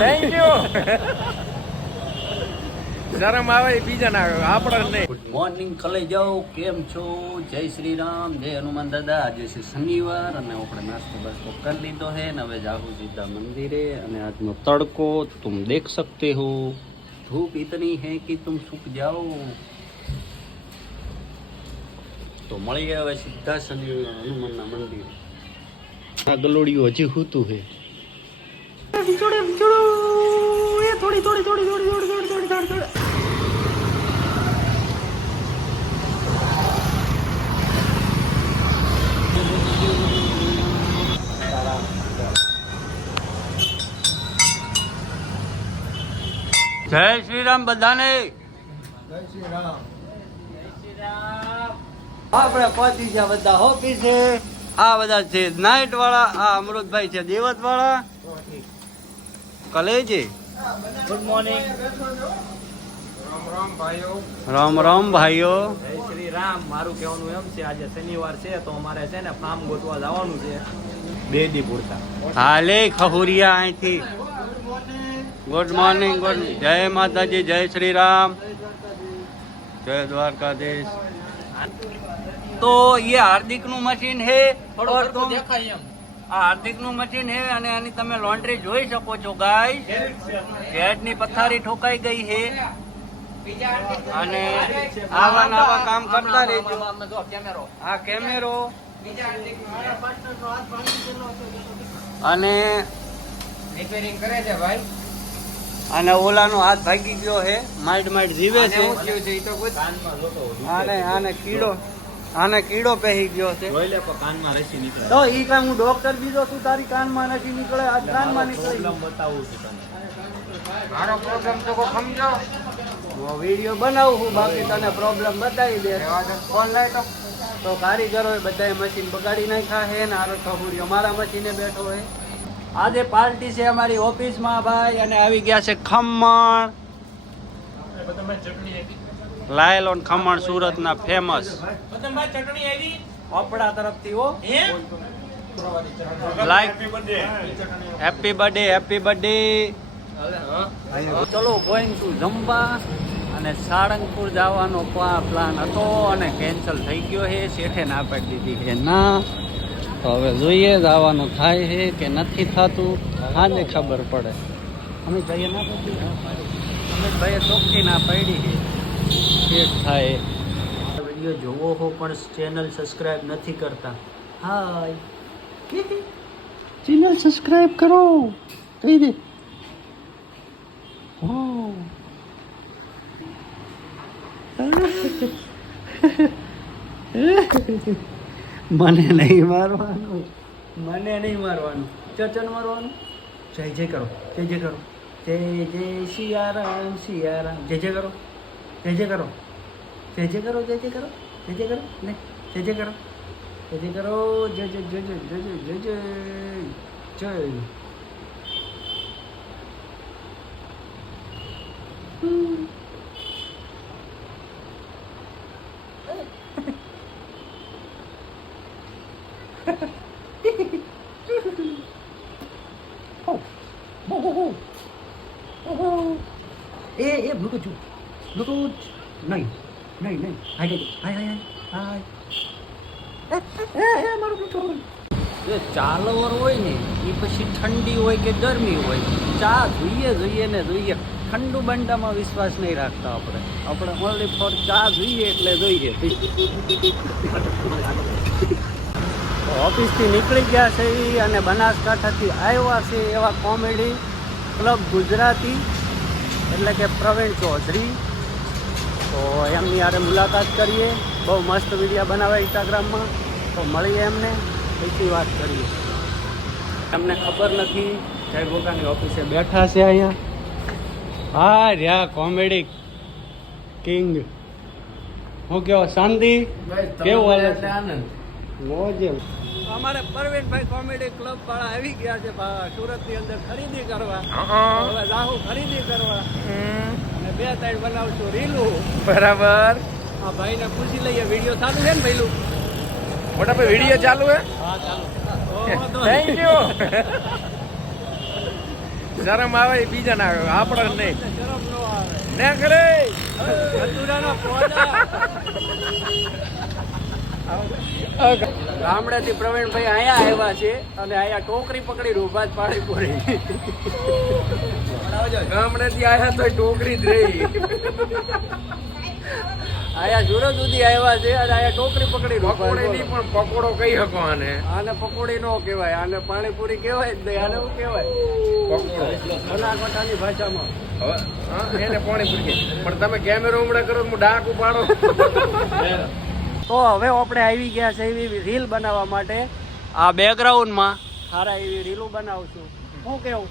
Thank you શરમ આવે બીજા ના આવે. આપણે મોર્નિંગ કલે જાઓ કેમ છો? જય શ્રી રામ જય હનુમાન દાદા. આજે છે શનિવાર અને આપણે નાસ્તો બાસ્તો કરી લીધો હે ને હવે જાહું સીધા મંદિરે અને આજનો તડકો તુમ દેખ સકતે હો. ધૂપ ઇતની હે કે તુમ સુખ જાઓ. તો મળી હવે સીધા શનિ હનુમાનના મંદિર. આ ગલોડિયું હજી હૂતું હે. છે જય શ્રી રામ બધાને આપણે પહોંચી ગયા બધા ઓફિસે આ બધા છે નાઇટ વાળા આ અમૃતભાઈ છે દેવત વાળા કલેજી ગુડ મોર્નિંગ રામ રામ ભાઈઓ રામ રામ ભાઈઓ જય શ્રી રામ મારું કહેવાનું એમ છે આજે શનિવાર છે તો અમારે છે ને ફાર્મ ગોતવા જવાનું છે બે દી પૂરતા હાલે ખહુરિયા અહીંથી ગુડ મોર્નિંગ ગુડ જય માતાજી જય શ્રી રામ જય દ્વારકાધીશ તો ये हार्दिक નું મશીન है और तुम દેખાય એમ આ હાર્દિકનું મશીન છે અને આની તમે લોન્ડ્રી જોઈ શકો છો ગાય જેટની પથારી ઠોકાઈ ગઈ છે. અને આવા નવા આવા કામ કરતા રહેજો. આ કેમેરો અને રિપેરિંગ કરે છે ભાઈ. અને ઓલાનો હાથ ભાગી ગયો છે માઇટ માઇટ જીવે છે. આને આને કીડો. આને કીડો પહેરી ગયો છે. જોઈ લે કાનમાં રસી નીકળે. તો ઈ કાંઈ હું ડોક્ટર બીજો છું તારી કાનમાં નથી નીકળે આ કાનમાં નીકળે. પ્રોબ્લેમ બતાવું છું તમને મારો પ્રોબ્લેમ તો સમજો? વીડિયો બનાવું છું બાકી તને પ્રોબ્લેમ બતાવી દે. Phone light. તો તો કારીગરો બધાય મશીન બગાડી નાખ્યા છે ને આરો ખબુરીઓ મારા મશીને બેઠો હોય આજે પાર્ટી છે અમારી ઓફિસમાં ભાઈ અને આવી ગયા છે ખમણ. લાયલોન ખમણ સુરતના ફેમસ ચટણી તરફથી હો. Like happy birthday happy birthday ચલો ગોઈંગ ટુ જમવા અને સાળંગપુર જવાનો પ્લાન હતો અને કેન્સલ થઈ ગયો છે. શેઠે ના પાડી દીધી છે. ના. તો હવે જોઈએ જવાનું થાય છે કે નથી થતું. હાને ખબર પડે. અમે જઈએ ના પડી અમે ભાઈએ ચોખ્ખી ના પડી છે. શેઠ થાય. વીડિયો જોવો હો પણ ચેનલ સબસ્ક્રાઇબ નથી કરતા. હાય ચેનલ સબસ્ક્રાઇબ કરો. કહી દે? મને નહીં મારવાનું. મને નહીં મારવાનું. ચચન મારવાનું? જય જય કરો. જય જય કરો. જય જય સિયારામ સિયારામ જય જય કરો. જય જય કરો. જય જય કરો જય જય કરો જય જય કરો ને જય જય કરો જય જય કરો જય જય જય જય જય જય જય જય એ એ બ્લુટૂથ જો બ્લુટૂથ નહીં. નહીં નહીં. હાય હાય હાય હાય. મારું ચાલવર હોય ને એ પછી ઠંડી હોય કે ગરમી હોય ચા જોઈએ જોઈએ ને જોઈએ ઠંડુ બંડામાં વિશ્વાસ નહીં રાખતા આપણે. આપણે ઓનલી ફોર ચા જોઈએ એટલે જોઈએ ઓફિસથી નીકળી ગયા છે એ અને બનાસકાંઠાથી આવ્યા છે એવા કોમેડી ક્લબ ગુજરાતી એટલે કે પ્રવીણ ચૌધરી. તો એમની યારે મુલાકાત કરીએ. બહુ મસ્ત વિડીયા બનાવે ઇન્સ્ટાગ્રામમાં તો મળીએ એમને. પછી વાત કરીએ. તમને ખબર નથી જય ગોકાની ઓફિસે બેઠા છે અહીંયા. હા રહ્યા કોમેડી કિંગ હું કેવો શાંતિ? કેવું હાલે છે? મોજે અમારે પરવીનભાઈ કોમેડી ક્લબ વાળા આવી ગયા છે સુરતની અંદર ખરીદી કરવા. હવે રાહુ ખરીદી કરવા. બે સાઈડ બનાવશું રીલું. બરાબર. આ ભાઈને પૂછી લઈએ વીડિયો ચાલુ છે ને પહેલું મોટા ભાઈ વીડિયો ચાલુ હે? હા ચાલુ. થેન્ક યુ શરમ આવે એ બીજા ના આવે આપણે નહીં. શરમ ન આવે. ને કરે. મથુરાના પોદા ગામડેથી પ્રવીણભાઈ અહીંયા આવ્યા છે અને અહીંયા ટોકરી પકડી ઊભા જ પાણીપુરી ગામડેથી આયા તો ટોકરી જ રહી. અહીંયા સુરત સુધી આવ્યા છે અને અહીંયા ટોકરી પકડી પકોડી નહીં પણ પકોડો કહી શકો આને. આને પકોડી નો કહેવાય આને પાણીપુરી કહેવાય જ નહીં આને શું કહેવાય. પકોડો. બનાસકાંઠાની ભાષામાં. હવે હા, એને પાણી પૂરી પણ તમે કેમેરો હમણાં કરો તો હું ડાક ઉપાડો. તો હવે આપણે આવી ગયા છે એવી રીલ બનાવવા માટે. આ બેકગ્રાઉન્ડમાં સારા એવી રીલો બનાવશું. શું કેવું?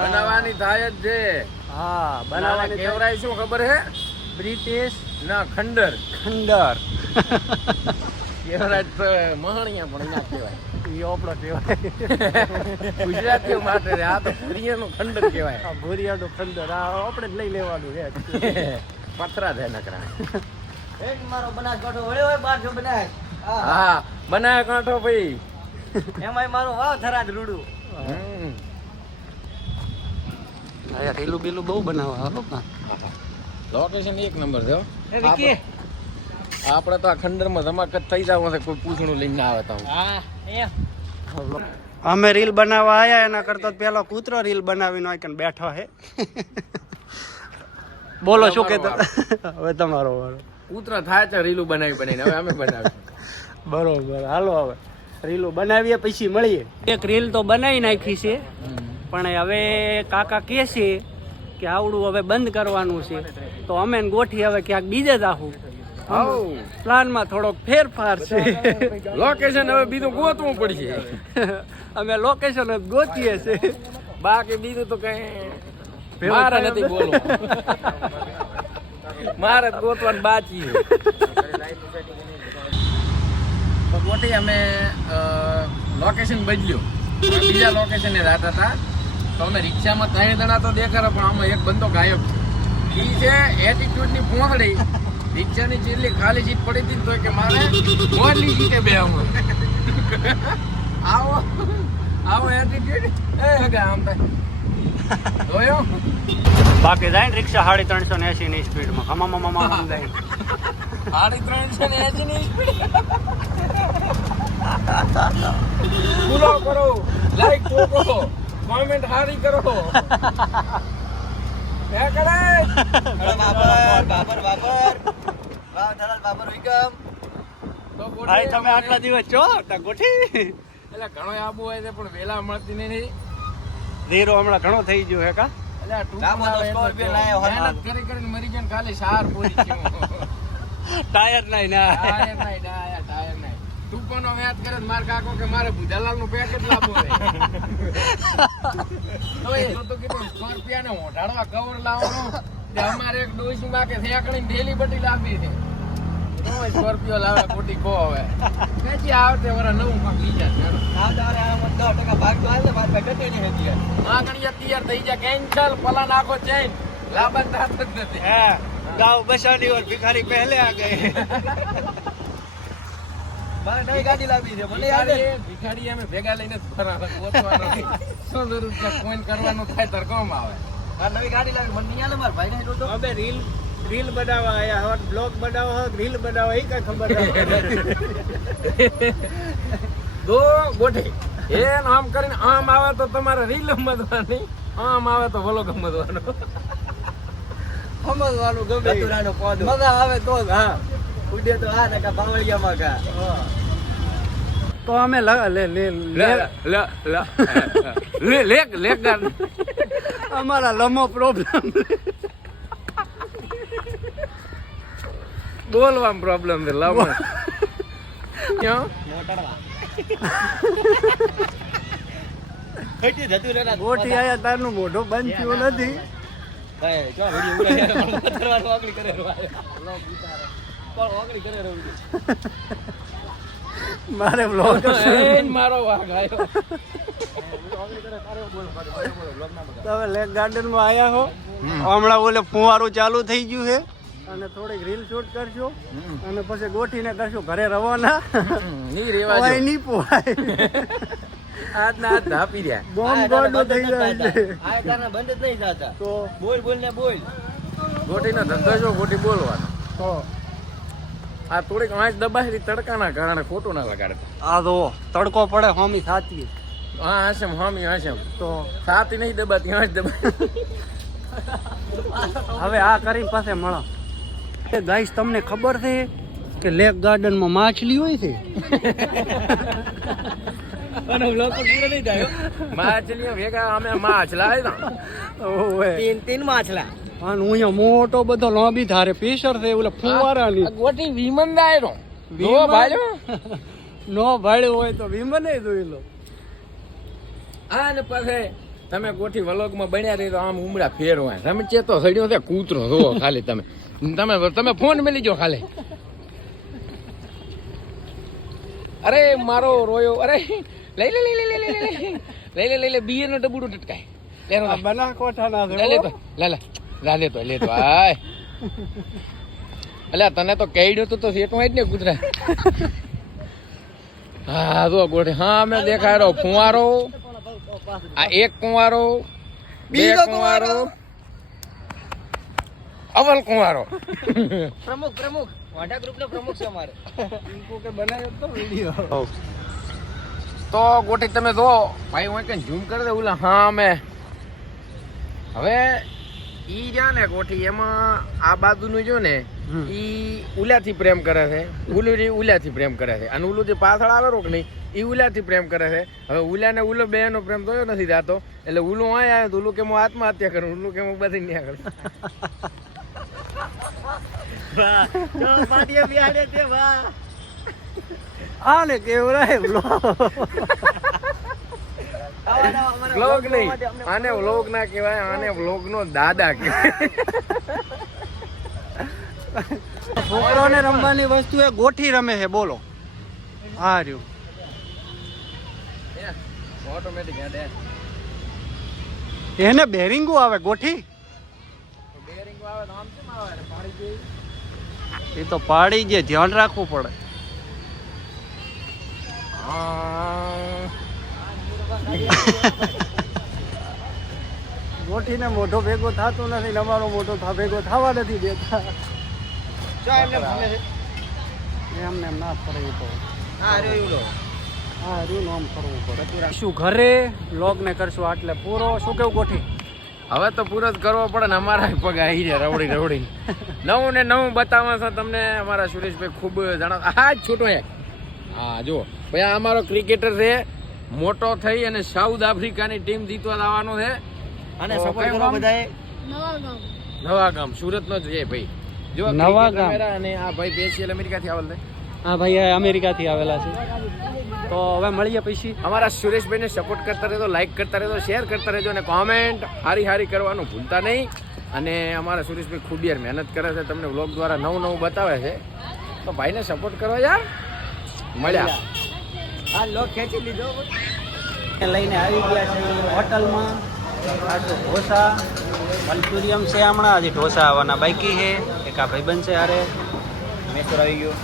બનાવવાની થાય જ છે. હા બનાવવાની કેવરાય શું ખબર હે? બ્રિટિશ ના ખંડર. ખંડર. કેવરાજ તો મહાણિયા પણ ના કહેવાય. ઈ આપણો કહેવાય. ગુજરાતીઓ માટે. આ તો ભુરિયાનું ખંડર કહેવાય. આ ભૂરિયાનું ખંડર. આ આપણે જ લઈ લેવાનું છે. પથરા છે નકરા. મારો બનાસકાંઠો વળ્યો હોય બાર જો બનાસ. હા. બનાય કાંઠો ભાઈ. એમાંય મારો વાવ થરાદ રૂડું. હમ. આ રીલું બીલું બહુ બનાવવા હાલો લોકેશન એક નંબર છે આપણે તો આ ખંડરમાં ધમાકત થઈ જાવ છે કોઈ પૂછણું લઈને આવે તો. અમે રીલ બનાવવા આયા એના કરતા પેલો કૂતરો રીલ બનાવીને હોય બેઠો હે બોલો શું કહેતા? હવે તમારો વારો. કૂતરા થાય છે રીલું બનાવી બનાવીને. હવે અમે બનાવીશું. બરોબર હાલો હવે. રીલું બનાવીએ પછી મળીએ. એક રીલ તો બનાવી નાખી છે પણ હવે કાકા કહે છે કે આવડું હવે બંધ કરવાનું છે. તો અમે ગોઠી હવે ક્યાંક બીજે જાહું. પ્લાનમાં થોડોક ફેરફાર છે. લોકેશન હવે બીજું ગોતવું પડશે. અમે લોકેશન ગોતીએ છે બાકી બીજું તો કઈ મારે નથી. બોલવું. મારે ગોતવાનું બાકી. ગોટી અમે લોકેશન બદલ્યું. બીજા લોકેશને રાત હતા. તો અમે રિક્ષામાં ત્રણ જણા તો દેખાડો પણ આમાં એક બંદો ગાયબ છે ઈ છે એટીટ્યુડની રિક્ષા રિક્ષાની ચીલી ખાલી સીટ પડી હતી તો કે મારે મોરલી સીટે બે આવો આવો એટીટ્યુડ એ આમ થાય. બાકી જાય ને રિક્ષા સાડી ત્રણસો ને એસી ની સ્પીડમાં. હમા મમા મમા જાય. સાડી ત્રણસો ને એસી ની ફોલો કરો. લાઈક કરો. કોમેન્ટ હારી કરો. બે કરે બાબર બાબર બાબર. વાહ થરાદ બાબર વિકમ તો તમે આટલા દિવસ છો? તા ગોઠી એટલે ઘણો આબુ હોય છે પણ વેલા મળતી નહીં. ધીરો હમણાં ઘણો થઈ ગયો હે કા? ટાયર નહીં ના. ટાયર નહીં ટાયર નહીં. ટૂંકોનો વ્યાજ કરે માર કાકો કે મારે ભુજાલાલ પેકેટ લાવો સ્કોર્પિયા ને ઓઢાડવા કવર લાવવાનો અમારે એક ડોસી માં કે થેકણી ઢેલી બટી લાવી છે. સ્કોર્પિયો લાવે ખોટી કો હવે. ખેંચી આવતે ગાડી લાવી છે મને અમે ભેગા લઈને શું જરૂર છે કોઈન કરવાનો થાય તરકોમ આવે. આ નવી ગાડી લાવી ભાઈ તો રીલ. રીલ બનાવવા આયા હોત બ્લોગ બનાવવા હોત રીલ બનાવવા એ કઈ ખબર ગો ગોઠી. એ આમ કરીને આમ આવે તો તમારે રીલ મતવાની આમ આવે તો વલોગ મતવાનો સમજવાનું ગમે. કચરાનો પોદ. મજા આવે તો જ હા. ઉડે તો આ ને કા બાવળિયામાં કા. તો અમે લે લે લે લે લે. લે લેક લેક અમારા લમો પ્રોબ્લેમ બોલવામાં પ્રોબ્લેમ છે લવ. ક્યાં? ગોઠી આયા તારનું મોઢો બંધ થયું નથી. ભાઈ જો વિડિયો ઉડાડ્યો ધરવાનું ઓગળી કરે કોણ ઓગળી કરે રહ્યું મારે બ્લોગ મારો વાઘ તમે લેક ગાર્ડનમાં આયા હો? હમણાં ઓલે ફુવારું ચાલુ થઈ ગયું છે. અને થોડીક રીલ શૂટ કરશો અને પછી ગોઠીને કરશું ઘરે રવાના. ની રેવા પોવાય નહીં પોવાય. આજ હાથ ધાપી રહ્યા. બોમ્બ આ તારા ગોળનો બંધ થઈ જ છે આ તારના બંધ જ નહીં થતા તો? બોલ બોલ ને બોલ. ગોટીનો ધંધો જો ગોઠી બોલવાનો. તો? આ થોડીક આંચ દબાઈ તડકાના કારણે ખોટું ના લગાડતા આ તો તડકો પડે હોમી સાચી. હા હાસેમ હોમી હાસેમ તો? સાતી નહીં દબાતી આંચ દબાતી હવે આ કરી પાસે મળો. ગાઈસ તમને ખબર છે કે લેક ગાર્ડનમાં માછલી હોય છે? મોટો બધો લોબી ધારે પીસર છે ઓલા ફુવારાની. ગોટી વિમન દાયરો જો વિમન? નો ભાડ્યો? હોય તો વિમને જોઈ લો. આ ને પછી તમે ગોઠી વલોગમાં બન્યા રહી તો આમ ઉમરા ફેરવાય. તમે ચેતો તો સડ્યો છે કૂતરો જુઓ ખાલી તમે. તમે તમે ફોન મેલી જો ખાલે. અરે મારો રોયો અરે લઈ લે લઈ લે લઈ લે લઈ લે લઈ લે લઈ નો ડબુડો ટટકાય. લે બના કોઠા ના લે લે તો લે લે લા લે તો લે તો આય. અલ્યા તને તો કઈડ્યો તો તો સેટું જ ને કુતરા. હા જો ગોઠે. હા મેં દેખાય રહ્યો ફુવારો આ એક કુંવારો બે બીજો કુંવારો. અવલ કુંવારો. પ્રમુખ પ્રમુખ. વાંઢા ગ્રુપ નો પ્રમુખ છે અમારે. કે બનાવ્યો તો વિડિયો. તો ગોઠી તમે જો ભાઈ હું કઈ ઝૂમ કરી દે ઓલા હા મે હવે ઈ જ્યાં ને ગોઠી એમાં આ બાજુનું જો ને. ઈ ઉલાથી પ્રેમ કરે છે. ઉલું રી ઉલાથી પ્રેમ કરે છે. અને ઉલું જે પાછળ આવે રોક નહીં ઈ ઉલાથી પ્રેમ કરે છે. હવે ઉલા ને ઉલો બે નો પ્રેમ થયો નથી જાતો એટલે ઉલું આય આવે તો ઉલું કે હું આત્મહત્યા કરું ઉલું કે હું બધી ન્યા કરું. પાટીએ બિહાડે તે વાહ. આ ને કેવરાય વ્લોગ નહીં આને વ્લોગ ના કહેવાય આને વ્લોગ નો દાદા કહેવાય. છોકરોને રમવાની વસ્તુ એ ગોઠી રમે છે બોલો. હા રહ્યું. ઓટોમેટિક એને બેરિંગો આવે ગોઠી બેરિંગ આવે તો આમ કેમ આવે પાણી જેવી એ તો પાડી જે ધ્યાન રાખવું પડે. ગોઠીને મોઢો ભેગો થતો નથી અમારો મોઢો થા ભેગો થવા નથી દેતા. એમને એમ ના ફરે એ તો. હા રહ્યું નામ કરવું પડે. શું ઘરે? લોગ ને કરશું આટલે પૂરો. શું કેવું ગોઠી? હવે તો પૂરો જ કરવો પડે ને અમારા પગ આવી જાય રવડી રવડી. નવું ને નવું બતાવવા છે તમને અમારા સુરેશભાઈ ખૂબ જણા હા જ છૂટો એક હા જુઓ. ભાઈ આ અમારો ક્રિકેટર છે. મોટો થઈ અને સાઉથ આફ્રિકાની ટીમ જીતવા આવવાનો છે. અને સપોર્ટ કરો બધાએ? નવા ગામ સુરત નો જ છે ભાઈ. જો નવા ગામ. અને આ ભાઈ પેશિયલ અમેરિકાથી આવેલ છે. હા ભાઈ અમેરિકા થી આવેલા છે. તો હવે મળીએ પછી. અમારા સુરેશભાઈને સપોર્ટ કરતા રહેજો લાઈક કરતા રહેજો શેર કરતા રહેજો અને કોમેન્ટ હારી હારી કરવાનું ભૂલતા નહીં. અને અમારા સુરેશભાઈ ખૂબ યાર મહેનત કરે છે તમને વ્લોગ દ્વારા નવું નવું બતાવે છે. તો ભાઈને સપોર્ટ કરો યાર. મળ્યા. આ લોક ખેંચી લીધો. લઈને આવી ગયા છે હોટલમાં. ઢોસા. મંચુરિયમ છે હમણાં. હજી ઢોસા આવવાના બાકી છે. એક આ ભાઈબંધ છે હારે. મેસોર આવી ગયો.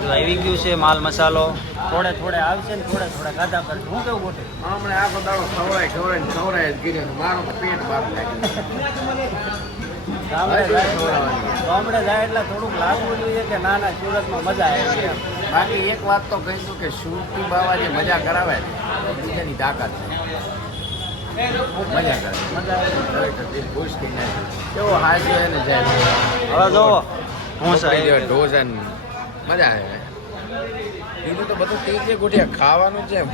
બધું આવી ગયું છે માલ મસાલો. થોડે થોડે આવશે ને થોડે થોડે ખાધા પર. હું કેવું ગોઠે હમણે આખો દાડો ખવડાય ખવડાય ખવડાય જ ગીરે મારો તો પેટ બાપ ગામડે જાય ગામડે જાય એટલે થોડુંક લાગવું જોઈએ કે ના ના સુરતમાં મજા આવે બાકી એક વાત તો કહીશું કે સુરતી બાવા જે મજા કરાવે બીજાની તાકાત છે. હવે જોવો હું સાહેબ. ઢોસન મજા આવે બીજું તો બધું તે જે ગોઠિયા ખાવાનું છે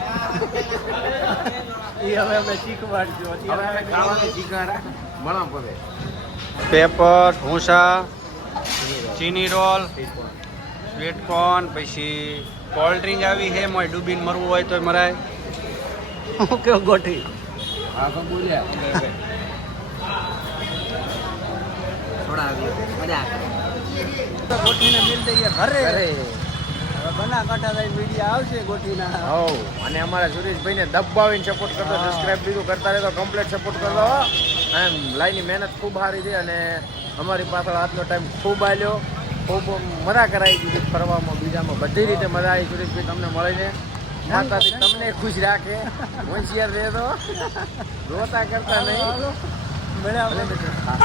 એ હવે અમે શીખવાડજો હવે ખાવાનું શીખવાડા. ભણા પડે. પેપર ઢોસા ચીની રોલ સ્વીટ કોર્ન પછી કોલ્ડ ડ્રિંક આવી છે મોય ડૂબીને મરવું હોય તો મરાય. હું કેવું ગોઠી આ તો બોલ્યા. થોડા આવી મજા ગોઠીને મિલ દઈએ ઘરે. અરે હવે બના કાંઠા થઈને વીડિયો આવશે ગોઠીના હવ અને અમારા સુરેશભાઈને દબાવીને સપોર્ટ કરતો. સબસ્ક્રાઇબ બીજું કરતા રહેતો કમ્પ્લીટ સપોર્ટ કરતો એમ લાઈની મહેનત ખૂબ સારી છે અને અમારી પાછળ આજનો ટાઈમ ખૂબ આલ્યો. ખૂબ મજા કરાવી દીધી ફરવામાં બીજામાં બધી રીતે મજા આવી. સુરેશભાઈ તમને મળીને માતાજી તમને ખુશ રાખે. હોશિયાર રહે તો રોતા કરતા નહીં. હા.